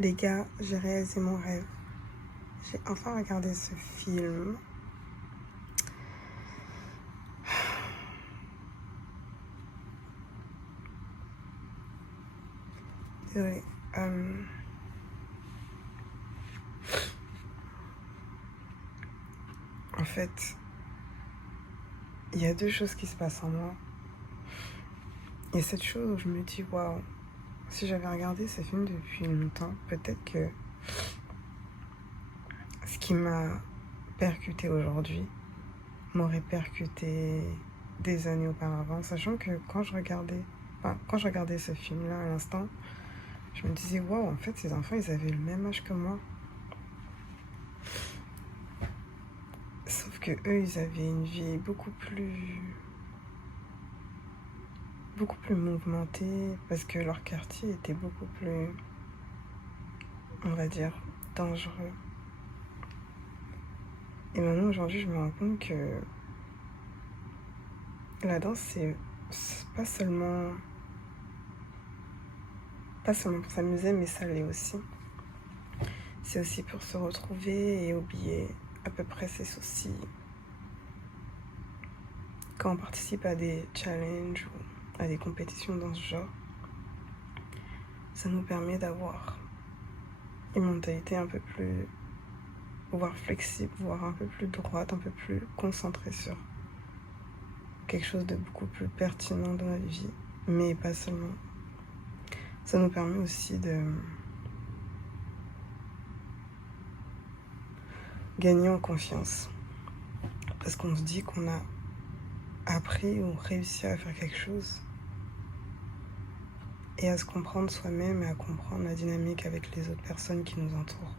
Les gars, j'ai réalisé mon rêve. J'ai enfin regardé ce film. Désolée. En fait, il y a deux choses qui se passent en moi. Il y a cette chose où je me dis, waouh, si j'avais regardé ce film depuis longtemps, peut-être que ce qui m'a percuté aujourd'hui m'aurait percuté des années auparavant, sachant que quand je regardais ce film-là à l'instant, je me disais, waouh, en fait, ces enfants, ils avaient le même âge que moi. Sauf que eux, ils avaient une vie beaucoup plus mouvementée, parce que leur quartier était beaucoup plus, on va dire, dangereux. Et maintenant, aujourd'hui, je me rends compte que la danse, c'est pas seulement pour s'amuser, mais ça l'est aussi. C'est aussi pour se retrouver et oublier à peu près ses soucis. Quand on participe à des challenges ou à des compétitions dans ce genre, ça nous permet d'avoir une mentalité un peu plus, voire flexible, voire un peu plus droite, un peu plus concentrée sur quelque chose de beaucoup plus pertinent dans notre vie, mais pas seulement. Ça nous permet aussi de gagner en confiance, parce qu'on se dit qu'on a appris ou réussi à faire quelque chose et à se comprendre soi-même et à comprendre la dynamique avec les autres personnes qui nous entourent.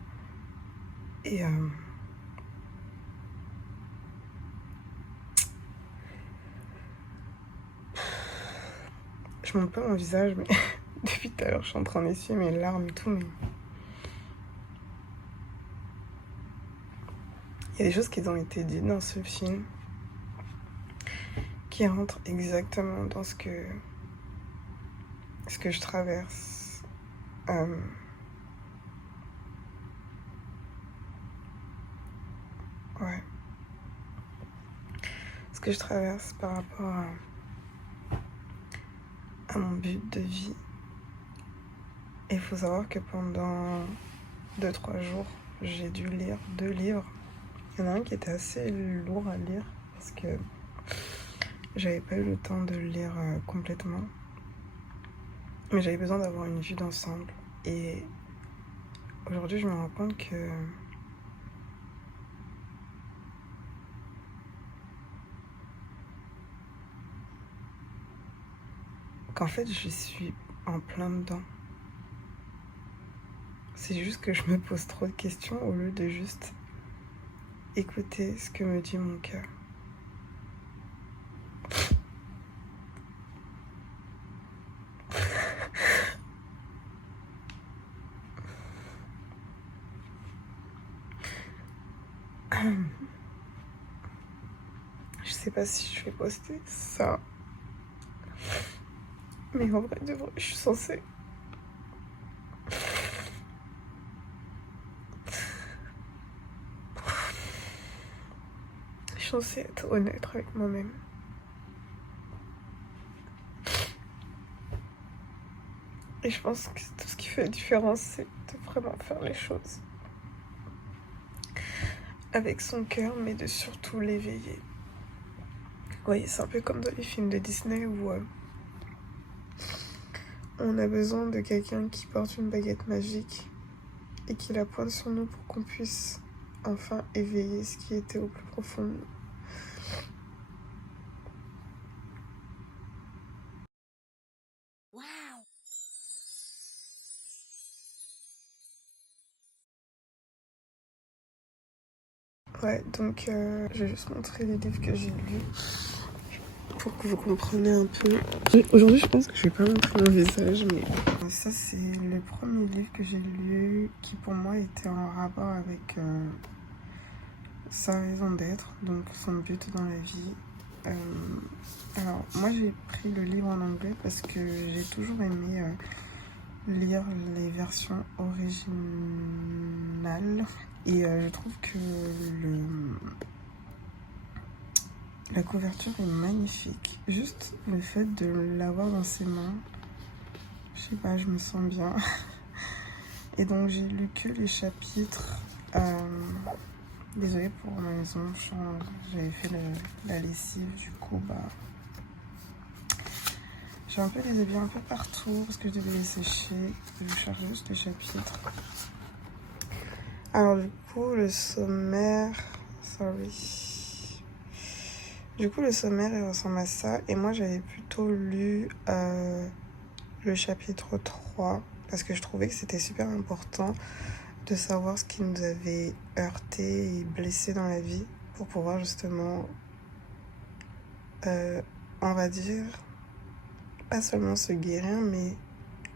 Et je montre pas mon visage, mais depuis tout à l'heure, je suis en train d'essuyer mes larmes et tout, mais il y a des choses qui ont été dites dans ce film qui rentrent exactement dans ce que je traverse. Ouais. Ce que je traverse par rapport à mon but de vie. Et il faut savoir que pendant 2-3 jours, j'ai dû lire 2 livres. Il y en a un qui était assez lourd à lire parce que j'avais pas eu le temps de le lire complètement. Mais j'avais besoin d'avoir une vue d'ensemble. Et aujourd'hui, je me rends compte qu'en fait, je suis en plein dedans. C'est juste que je me pose trop de questions au lieu de juste écouter ce que me dit mon cœur. Je sais pas si je vais poster ça. Mais en vrai de vrai, je suis censée. Je suis censée être honnête avec moi-même. Et je pense que tout ce qui fait la différence, c'est de vraiment faire les choses avec son cœur, mais de surtout l'éveiller. Vous voyez, c'est un peu comme dans les films de Disney où on a besoin de quelqu'un qui porte une baguette magique et qui la pointe sur nous pour qu'on puisse enfin éveiller ce qui était au plus profond de nous. Ouais, donc je vais juste montrer les livres que j'ai lus pour que vous compreniez un peu. Aujourd'hui, je pense que je vais pas montrer mon visage, mais ça, c'est le premier livre que j'ai lu qui, pour moi, était en rapport avec sa raison d'être, donc son but dans la vie. Alors, moi, j'ai pris le livre en anglais parce que j'ai toujours aimé lire les versions originales et je trouve que la couverture est magnifique. Juste le fait de l'avoir dans ses mains, je sais pas, je me sens bien. Et donc j'ai lu que les chapitres. Désolée pour ma maison, j'avais fait la lessive, du coup j'ai un peu les habits un peu partout parce que je devais les sécher. Je cherche juste les chapitres. Alors du coup le sommaire, du coup le sommaire il ressemble à ça et moi j'avais plutôt lu le chapitre 3 parce que je trouvais que c'était super important de savoir ce qui nous avait heurté et blessé dans la vie pour pouvoir justement, on va dire, pas seulement se guérir, mais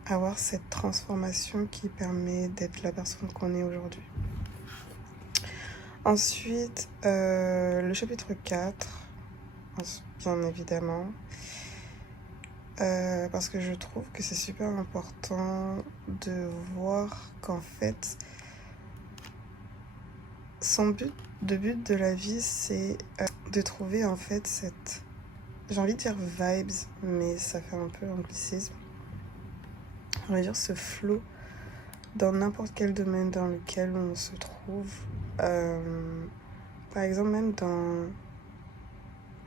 avoir cette transformation qui permet d'être la personne qu'on est aujourd'hui. Ensuite, le chapitre 4, bien évidemment, parce que je trouve que c'est super important de voir qu'en fait, le but de la vie, c'est de trouver en fait cette, j'ai envie de dire vibes, mais ça fait un peu anglicisme. On va dire ce flow dans n'importe quel domaine dans lequel on se trouve. Par exemple, même dans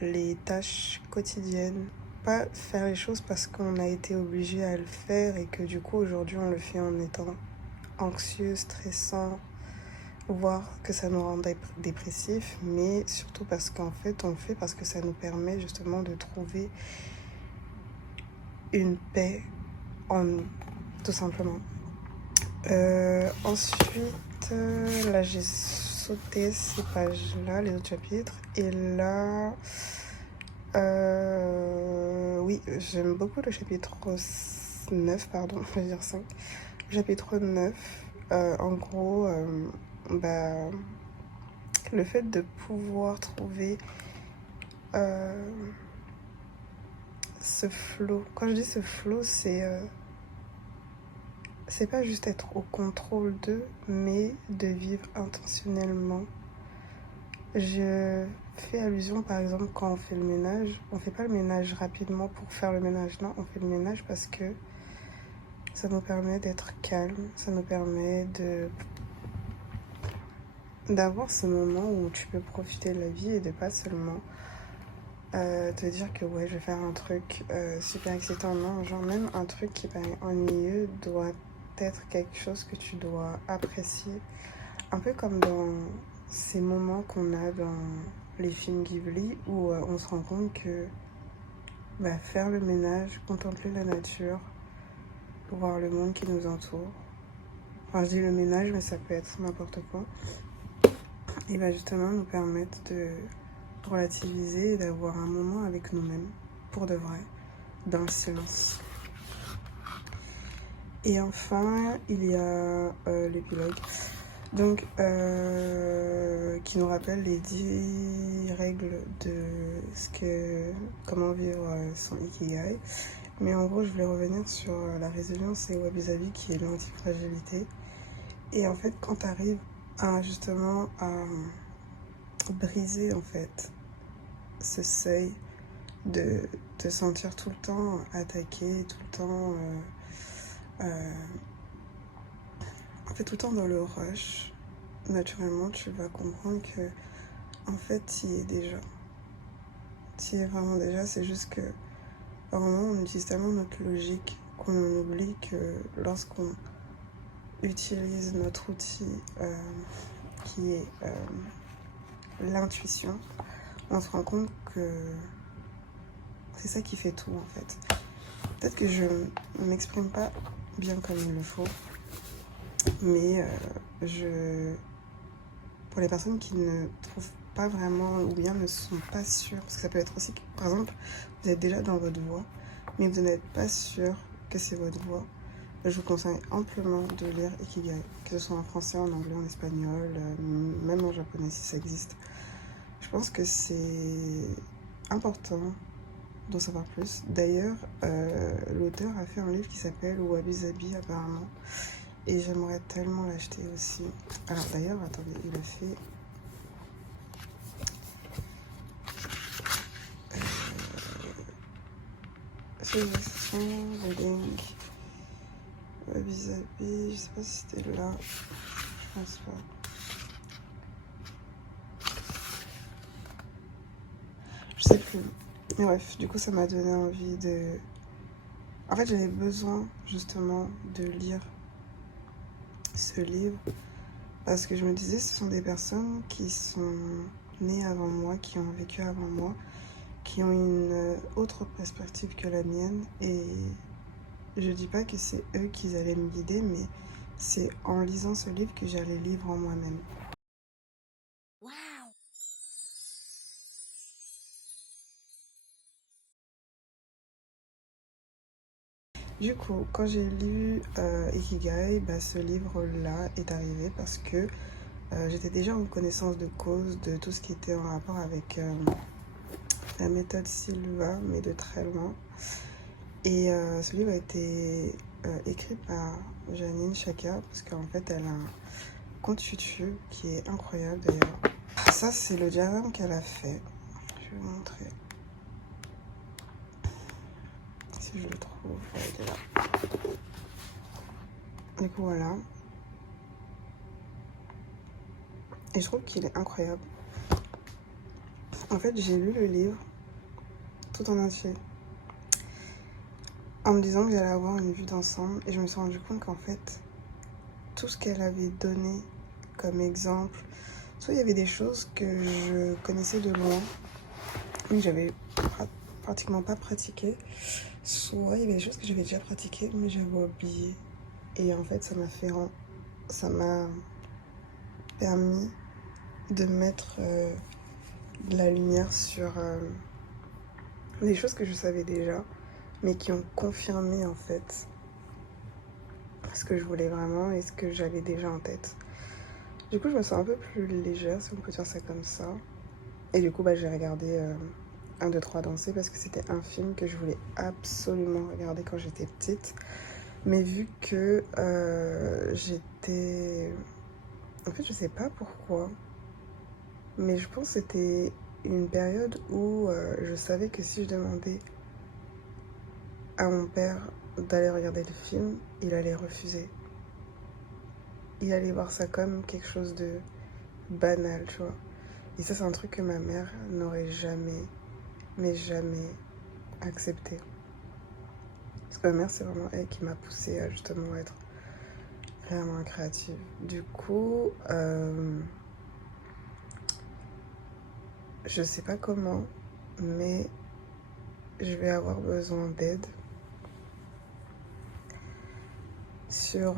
les tâches quotidiennes. Pas faire les choses parce qu'on a été obligé à le faire et que du coup aujourd'hui on le fait en étant anxieux, stressant, voire que ça nous rend dépressifs, mais surtout parce qu'en fait on le fait parce que ça nous permet justement de trouver une paix en nous, tout simplement. Ensuite, là j'ai sauté ces pages-là, les autres chapitres, et là, oui, j'aime beaucoup le chapitre 9, pardon, je vais dire 5. Le chapitre 9, en gros, le fait de pouvoir trouver ce flow. Quand je dis ce flow, c'est pas juste être au contrôle d'eux, mais de vivre intentionnellement. Je fais allusion, par exemple, quand on fait le ménage, on fait pas le ménage rapidement pour faire le ménage, non, on fait le ménage parce que ça nous permet d'être calme, ça nous permet d'avoir ce moment où tu peux profiter de la vie et de pas seulement te dire que ouais, je vais faire un truc super excitant. Non, genre même un truc qui paraît ennuyeux doit être quelque chose que tu dois apprécier. Un peu comme dans ces moments qu'on a dans les films Ghibli où on se rend compte que faire le ménage, contempler la nature, voir le monde qui nous entoure. Enfin, je dis le ménage, mais ça peut être n'importe quoi. Et justement nous permettre de relativiser et d'avoir un moment avec nous-mêmes, pour de vrai, dans le silence. Et enfin, il y a l'épilogue, donc qui nous rappelle les 10 règles de comment vivre son Ikigai. Mais en gros, je voulais revenir sur la résilience et wabi-sabi qui est l'antifragilité. Et en fait, quand tu arrives justement à briser en fait ce seuil de te sentir tout le temps attaqué, tout le temps en fait tout le temps dans le rush, naturellement tu vas comprendre que en fait tu y es déjà. Tu y es vraiment déjà, c'est juste que vraiment on utilise tellement notre logique qu'on oublie que lorsqu'on utilise notre outil qui est l'intuition, on se rend compte que c'est ça qui fait tout en fait. Peut-être que je ne m'exprime pas bien comme il le faut, mais pour les personnes qui ne trouvent pas vraiment ou bien ne sont pas sûres, parce que ça peut être aussi, par exemple, vous êtes déjà dans votre voie, mais vous n'êtes pas sûr que c'est votre voie, je vous conseille amplement de lire Ikigai, que ce soit en français, en anglais, en espagnol, même en japonais si ça existe. Je pense que c'est important d'en savoir plus. D'ailleurs, l'auteur a fait un livre qui s'appelle Wabi Sabi apparemment. Et j'aimerais tellement l'acheter aussi. Alors d'ailleurs, attendez, il a fait... Civilisation, Reading, Wabi Sabi, je sais pas si c'était là. Je pense pas. Je sais plus. Bref, du coup, ça m'a donné envie de... En fait, j'avais besoin justement de lire ce livre parce que je me disais, ce sont des personnes qui sont nées avant moi, qui ont vécu avant moi, qui ont une autre perspective que la mienne. Et je dis pas que c'est eux qui allaient me guider, mais c'est en lisant ce livre que j'allais lire en moi-même. Wow. Du coup, quand j'ai lu Ikigai, bah, ce livre-là est arrivé parce que j'étais déjà en connaissance de cause de tout ce qui était en rapport avec la méthode Silva, mais de très loin. Et ce livre a été écrit par Janine Chaka, parce qu'en fait, elle a un compte YouTube qui est incroyable d'ailleurs. Ça, c'est le diagramme qu'elle a fait. Je vais vous montrer. Si je le trouve, ouais, il est là. Du coup, voilà. Et je trouve qu'il est incroyable. En fait, j'ai lu le livre tout en entier en me disant que j'allais avoir une vue d'ensemble. Et je me suis rendu compte qu'en fait, tout ce qu'elle avait donné comme exemple, soit il y avait des choses que je connaissais de loin, mais j'avais pratiquement pas pratiqué, soit il y avait des choses que j'avais déjà pratiquées, mais j'avais oublié. Et en fait, ça m'a permis de mettre de la lumière sur des choses que je savais déjà, mais qui ont confirmé en fait ce que je voulais vraiment et ce que j'avais déjà en tête. Du coup, je me sens un peu plus légère, si on peut dire ça comme ça. Et du coup, bah, j'ai regardé 1, 2, 3 danser parce que c'était un film que je voulais absolument regarder quand j'étais petite. Mais vu que j'étais... En fait, je sais pas pourquoi, mais je pense que c'était une période où je savais que si je demandais à mon père d'aller regarder le film, il allait refuser. Il allait voir ça comme quelque chose de banal, tu vois. Et ça, c'est un truc que ma mère n'aurait jamais, mais jamais accepté. Parce que ma mère, c'est vraiment elle qui m'a poussée à justement être vraiment créative. Du coup, je sais pas comment, mais je vais avoir besoin d'aide sur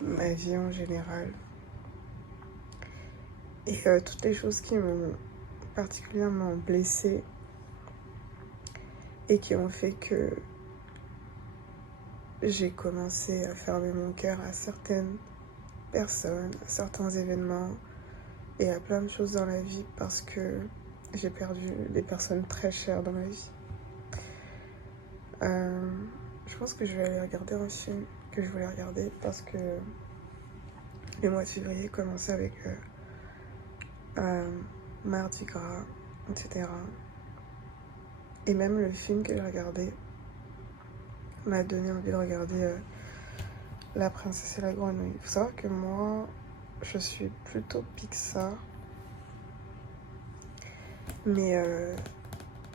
ma vie en général. Et toutes les choses qui m'ont particulièrement blessée et qui ont fait que j'ai commencé à fermer mon cœur à certaines personnes, à certains événements et à plein de choses dans la vie parce que j'ai perdu des personnes très chères dans ma vie. Je pense que je vais aller regarder un film que je voulais regarder parce que le mois de février commençait avec Mardi Gras, etc. Et même le film que j'ai regardé m'a donné envie de regarder La Princesse et la Grenouille. Il faut savoir que moi, je suis plutôt Pixar. Mais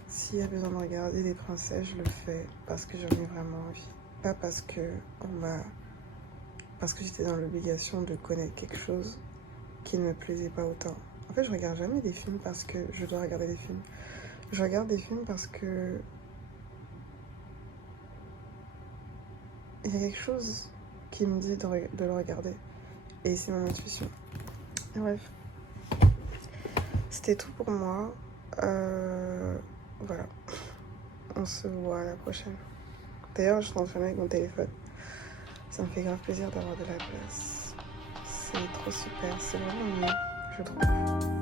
s'il y a besoin de regarder des princesses, je le fais parce que j'en ai vraiment envie. Pas parce que parce que j'étais dans l'obligation de connaître quelque chose qui ne me plaisait pas autant. En fait, je regarde jamais des films parce que je dois regarder des films. Je regarde des films parce que il y a quelque chose qui me dit de le regarder. Et c'est mon intuition. Et bref. C'était tout pour moi. Voilà. On se voit à la prochaine. D'ailleurs, je suis entraînée avec mon téléphone. Ça me fait grave plaisir d'avoir de la place. C'est trop super. C'est vraiment mieux, je trouve.